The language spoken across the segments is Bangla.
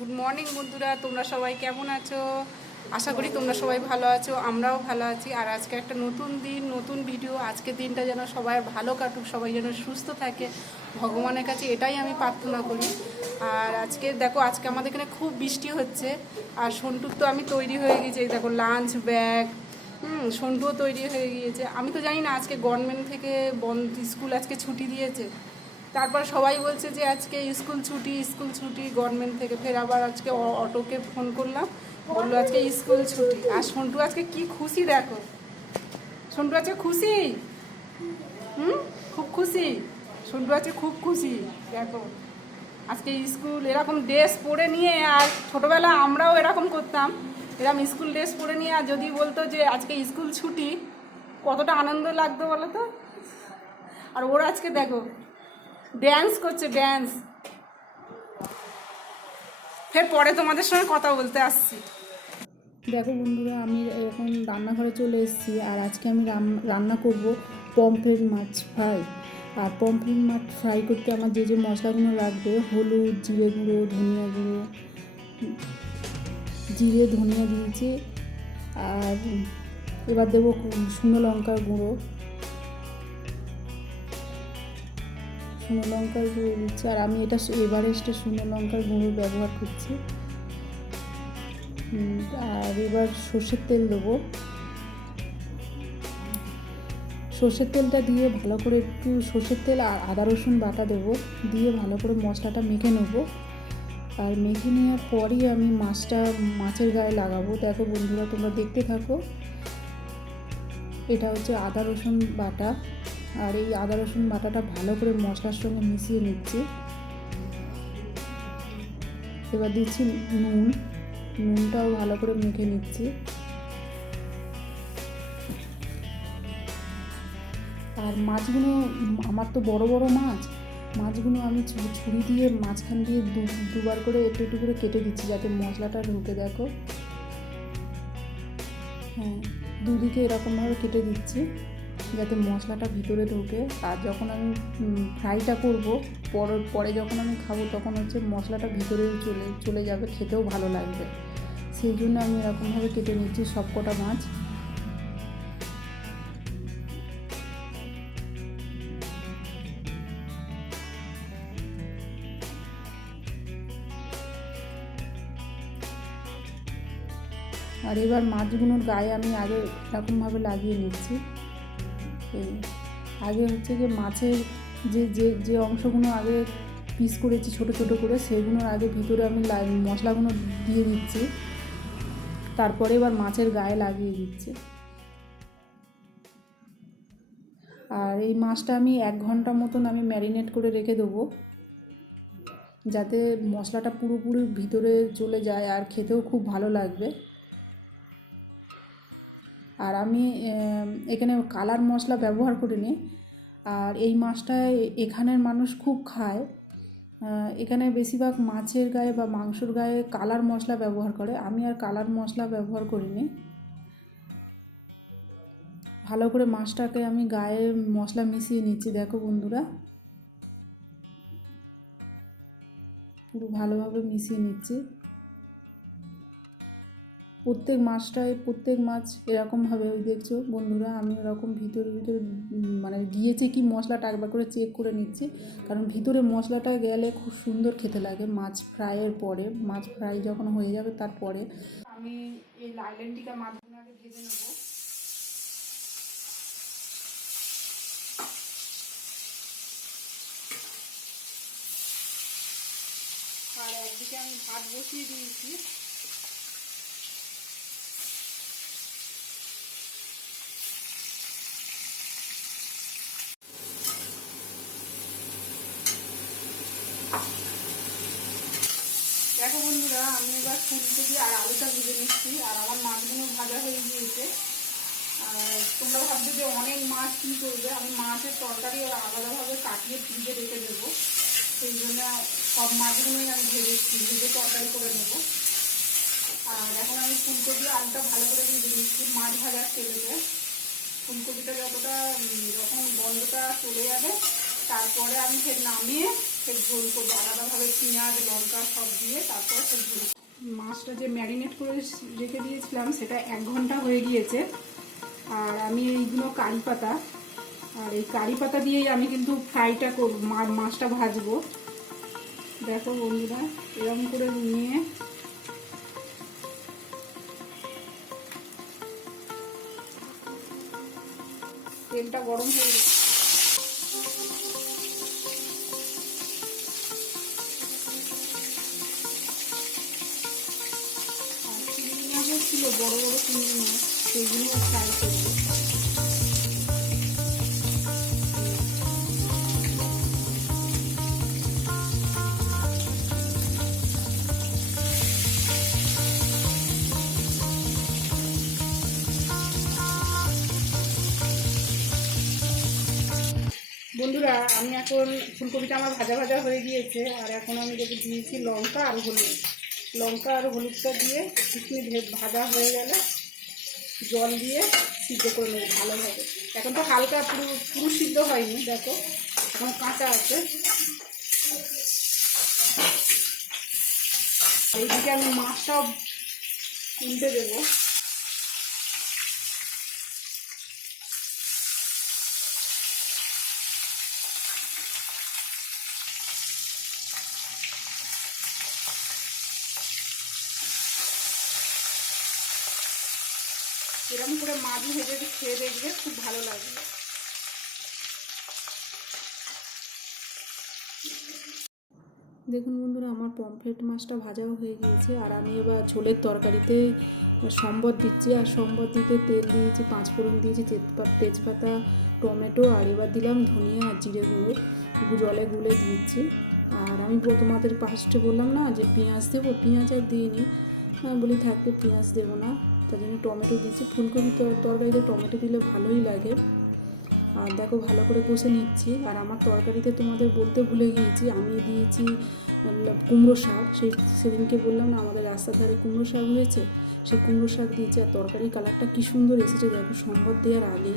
গুড মর্নিং বন্ধুরা। তোমরা সবাই কেমন আছো? আশা করি তোমরা সবাই ভালো আছো, আমরাও ভালো আছি। আর আজকে একটা নতুন দিন, নতুন ভিডিও আজকে দিনটা যেন সবাই ভালো কাটুক, সবাই যেন সুস্থ থাকে, ভগবানের কাছে এটাই আমি প্রার্থনা করি। আর আজকে দেখো, আজকে আমাদের এখানে খুব বৃষ্টি হচ্ছে। আর সন্টুর তো আমি তৈরি হয়ে গেছি, দেখো লাঞ্চ ব্যাগ হুম, সন্টুও তৈরি হয়ে গিয়েছে। আমি তো জানি না, আজকে গভর্নমেন্ট থেকে বন্ধ স্কুল আজকে ছুটি দিয়েছে। তারপর সবাই বলছে যে আজকে স্কুল ছুটি স্কুল ছুটি গভর্নমেন্ট থেকে ফের আবার আজকে অটোকে ফোন করলাম। বলল আজকে স্কুল ছুটি। আর সন্টু আজকে কি খুশি দেখো। সন্টু আজকে খুশি? হুম? খুব খুশি? সন্টু আজকে খুব খুশি, দেখো। আজকে স্কুল এরকম ড্রেস পরে নিয়ে আর ছোটোবেলা আমরাও এরকম করতাম। এরকম স্কুল ড্রেস পরে নিয়ে আর যদি বলতো যে আজকে স্কুল ছুটি, কতটা আনন্দ লাগতো বলো তো? আর ওরা আজকে দেখো ড্যান্স করছে ড্যান্স ফের পরে তোমাদের সঙ্গে কথা বলতে আসছি। দেখো বন্ধুরা, আমি এখন রান্নাঘরে চলে এসেছি আর আজকে আমি রান্না করব পমফ্রেট মাছ ফ্রাই। আর পমফ্রেট মাছ ফ্রাই করতে আমার যে যে মশলাগুলো লাগবে, হলুদ, জিরে গুঁড়ো, ধনিয়া গুঁড়ো, জিরে, ধনিয়া দিয়েছি। আর এবার দেবো শুকনো লঙ্কার গুঁড়ো। শুকনো লঙ্কার গুঁড়ো দিচ্ছি আর আমি এটা এভারেস্টের শুকনো লঙ্কার গুঁড়ো ব্যবহার করছি। আর এবার সর্ষের তেল দেবো। সর্ষের তেলটা দিয়ে ভালো করে একটু সর্ষের তেল আর আদা, রসুন বাটা দেবো। দিয়ে ভালো করে মশলাটা মেখে নেব। আর মেখে নেওয়ার পরই আমি মাছটা মাছের গায়ে লাগাবো। দেখো বন্ধুরা, তোমরা দেখতে থাকো। এটা হচ্ছে আদা, রসুন বাটা। আর এই আদা, রসুন বাটাটা ভালো করে মশলার সঙ্গে মিশিয়ে নিচ্ছি। এবার দিচ্ছি নুন। নুনটাও ভালো করে মেখে নিচ্ছি। আর মাছগুলো, আমার তো বড় বড় মাছ, মাছগুলো আমি ছুরি দিয়ে, মাঝখান দিয়ে দুবার করে একটু একটু করে কেটে দিচ্ছি যাতে মশলাটা ঢুকে, দেখো। হ্যাঁ দুদিকে এরকমভাবে কেটে দিচ্ছি। যাতে মশলাটা ভিতরে ঢোকে আর যখন আমি ফ্রাইটা করব, পরে পরে যখন আমি খাব তখন হচ্ছে মশলাটা ভিতরে চলে চলে যাবে, খেতেও ভালো লাগবে। সেই জন্য আমি এরকমভাবে কেটে নিচ্ছি সব কটা মাছ। আর এবার মাছগুলোর গায়ে আমি আগে এরকমভাবে লাগিয়ে নিচ্ছি। এই, আগে হচ্ছে যে মাছের যে যে যে অংশগুলো আগে পিস করেছি, ছোট ছোট করে, সেগুলোর আগে ভিতরে আমি মশলাগুলো দিয়ে দিচ্ছি। তারপরে এবার মাছের গায়ে লাগিয়ে দিচ্ছি। আর এই মাছটা আমি এক ঘণ্টা মতন আমি ম্যারিনেট করে রেখে দেবো। যাতে মশলাটা পুরোপুরি ভিতরে চলে যায় আর খেতেও খুব ভালো লাগবে। আর আমি এখানে কালার মশলা ব্যবহার করিনি। আর এই মাছটা এখানের মানুষ খুব খায়। এখানে বেশিরভাগ মাছের গায়ে বা মাংসর গায়ে কালার মশলা ব্যবহার করে। আমি আর কালার মশলা ব্যবহার করিনি। ভালো করে মাছটাকে আমি গায়ে মশলা মিশিয়ে নিচ্ছি। দেখো বন্ধুরা। পুরো ভালোভাবে মিশিয়ে নিচ্ছি। প্রত্যেক মাছটায় প্রত্যেক মাছ এরকমভাবে ওই দেখছ বন্ধুরা, আমি ওরকম ভিতরে ভিতরে মানে গিয়েছে কি মশলাটা একবার করে চেক করে নিচ্ছি। কারণ ভিতরে মশলাটা গেলে খুব সুন্দর খেতে লাগে মাছ ফ্রাইয়ের পরে। মাছ ফ্রাই যখন হয়ে যাবে তারপরে আমি এই লাইলেন্টিকা মাছগুলো আগে ভেজে নেব। আর একদিকে আমি ভাত বসিয়ে দিয়েছি। দেখো বন্ধুরা, আমি এবার ফুলকপি আর আলুটা ভেজে নিচ্ছি, আর আমার মাছগুলো ভাজা হয়ে গিয়েছে। তোমরা ভাবছ যে অনেক মাছ কী করবে, আমি মাছের তরকারি আলাদাভাবে কাটিয়ে ফ্রিজে রেখে দেবো। সেই জন্য সব মাছগুলোই আমি ভেজে ভেজে তরকারি করে নেব। আর এখন আমি ফুলকপি আলুটা ভালো করে ভেজে নিচ্ছি, মাছ ভাজার তেলেতে। ফুলকপিটা যতটা যখন গন্ধটা চলে যাবে তারপরে আমি সে নামিয়ে সে ঝোল করব। আলাদাভাবে পেঁয়াজ, লঙ্কা সব দিয়ে তারপর সে ঝোল মাছটা যে ম্যারিনেট করে রেখে দিয়েছিলাম, সেটা এক ঘণ্টা হয়ে গিয়েছে। আর আমি এইগুলো কারি পাতা, আর এই কারি পাতা দিয়েই আমি কিন্তু ফ্রাইটা করব মাছটা ভাজবো। দেখো বন্ধুরা, এরকম করে নিয়ে তেলটা গরম হয়ে গেছে। বন্ধুরা, আমি এখন ফুলকপিটা আমার ভাজা ভাজা হয়ে গিয়েছে, আর এখন আমি দেখে দিয়েছি লঙ্কা আর হলুদ। লঙ্কা আর হলুদটা দিয়ে ভাজা হয়ে গেলে জল দিয়ে সিদ্ধ করে নেব ভালোভাবে। এখন তো হালকা পুরো পুরো সিদ্ধ হয়নি, দেখো, এখন কাঁচা আছে। এইদিকে আমি মাছটা উল্টে দেবো। এরকম করে মাছ ভেজে খেয়ে দেখবে, খুব ভালো লাগবে। দেখুন বন্ধুরা, আমার পমফ্রেট মাছটা ভাজাও হয়ে গিয়েছে, আর আমি এবার ঝোলের তরকারিতে সম্বর দিচ্ছি। আর সম্বর দিতে তেল দিয়েছি, পাঁচ ফোড়ন দিয়েছি তেজপাতা, টমেটো, আর এবার দিলাম ধনিয়া আর জিরে গুঁড়ো। জলে গুলে দিচ্ছি আর আমি তোমাদের ফার্স্টে বললাম না যে পেঁয়াজ দেবো, পেঁয়াজ আর দিইনি বলি থাকতে পেঁয়াজ দেবো না। তার জন্য টমেটো দিচ্ছি ফুলকপি তর- তরকারিতে টমেটো দিলে ভালোই লাগে। আর দেখো ভালো করে কষে নিচ্ছি। আর আমার তরকারিতে তোমাদের বলতে ভুলে গিয়েছি, আমি দিয়েছি কুমড়ো শাক। সেই সেদিনকে বললাম না, আমাদের রাস্তার ধারে কুমড়ো শাক হয়েছে? সেই কুমড়ো শাক দিয়েছি। আর তরকারির কালারটা কী সুন্দর এসেছে দেখো, সম্বর দেওয়ার আগেই।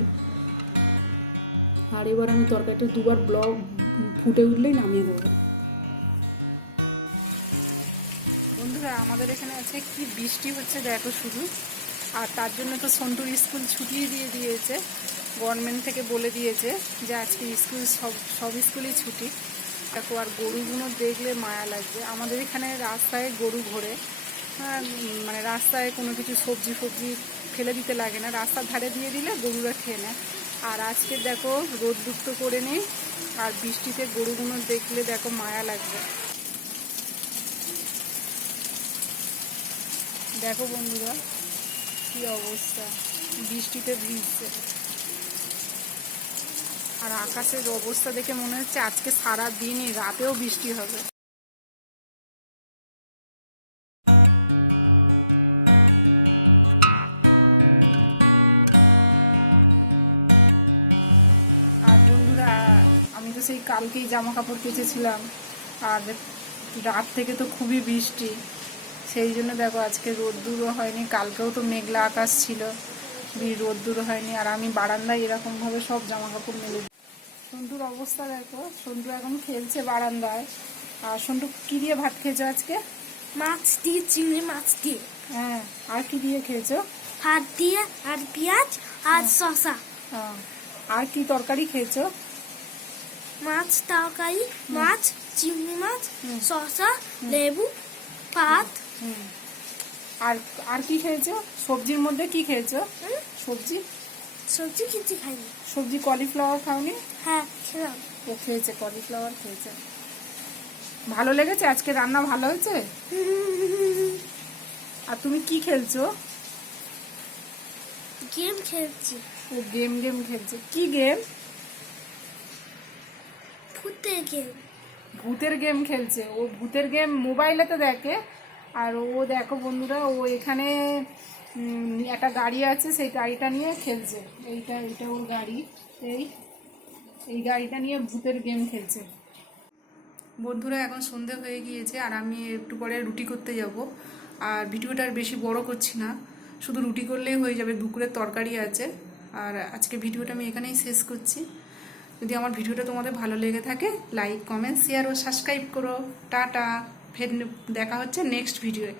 আর এবার আমি তরকারিটা দুবার ব্লক ফুটে উঠলেই নামিয়ে দেবো। বন্ধুরা, আমাদের এখানে আছে কি বৃষ্টি হচ্ছে দেখো শুধু। আর তার জন্য তো সন্টুর স্কুল ছুটিয়ে দিয়ে দিয়েছে। গভর্নমেন্ট থেকে বলে দিয়েছে যে আজকে স্কুল সব সব স্কুলই ছুটি। দেখো আর গরুগুলো দেখলে মায়া লাগবে। আমাদের এখানে রাস্তায় গরু ঘোরে। হ্যাঁ, মানে রাস্তায় কোনো কিছু সবজি ফবজি ফেলে দিতে লাগে না। রাস্তার ধারে দিয়ে দিলে গরুরা খেয়ে নেয়। আর আজকে দেখো রোদ দুক্ত করে নেই। আর বৃষ্টিতে গরুগুলো দেখলে দেখো মায়া লাগবে। দেখো বন্ধুরা কি অবস্থা? বৃষ্টিতে ভিজছে। আর আকাশের অবস্থা দেখে মনে হচ্ছে আজকে সারা দিনই রাতেও বৃষ্টি হবে। আর বন্ধুরা, আমি তো সেই কালকেই জামা কাপড় কেচেছিলাম। আর রাত থেকে তো খুবই বৃষ্টি। সেই জন্য দেখো আজকে রোদ্দুরও হয়নি কালকেও তো মেঘলা আকাশ ছিল রোদ্দুর হয়নি আর আমি বারান্দায় এরকমভাবে সব জামা কাপড় মেলে। সন্টুর অবস্থা দেখো সন্টু এখন খেলছে বারান্দায়। আর সন্টু কি দিয়ে ভাত খেয়েছো আজকে? মাছ দিয়ে চিংড়ি মাছ দিয়ে। হ্যাঁ আর কি দিয়ে খেয়েছো? ভাত দিয়ে আর পেঁয়াজ আর হ্যাঁ। আর কি তরকারি খেয়েছো? মাছ তরকারি মাছ চিংড়ি মাছ। শসা লেবু ভাত। আর আর কি খেয়েছো? সবজির মধ্যে কি খেয়েছো? সবজি? সবজি কিছু খাইনি। সবজি কলিফ্লাওয়ার খাওনি? হ্যাঁ খেলাম। ও খেয়েছে কলিফ্লাওয়ার খেয়েছে। ভালো লেগেছে? আজকে রান্না ভালো হয়েছে? আর তুমি কি খেলছো? গেম খেলছি। ও গেম গেম খেলছে। কি গেম? ফুটে গেম। ভূতের গেম খেলছে। ও ভূতের গেম মোবাইলে তো দেখে। আর ও দেখো বন্ধুরা, ও এখানে একটা গাড়ি আছে, সেই গাড়িটা নিয়ে খেলছে। এইটা এইটা ওর গাড়ি। এই এই গাড়িটা নিয়ে ভূতের গেম খেলছে। বন্ধুরা, এখন সন্ধে হয়ে গিয়েছে, আর আমি একটু পরে রুটি করতে যাব। আর ভিডিওটা আর বেশি বড় করছি না, শুধু রুটি করলেই হয়ে যাবে, দুপুরের তরকারি আছে। আর আজকে ভিডিওটা আমি এখানেই শেষ করছি। যদি আমার ভিডিওটা তোমাদের ভালো লেগে থাকে লাইক কমেন্ট শেয়ার ও সাবস্ক্রাইব করো। টাটা! ফের দেখা হচ্ছে নেক্সট ভিডিওয়ে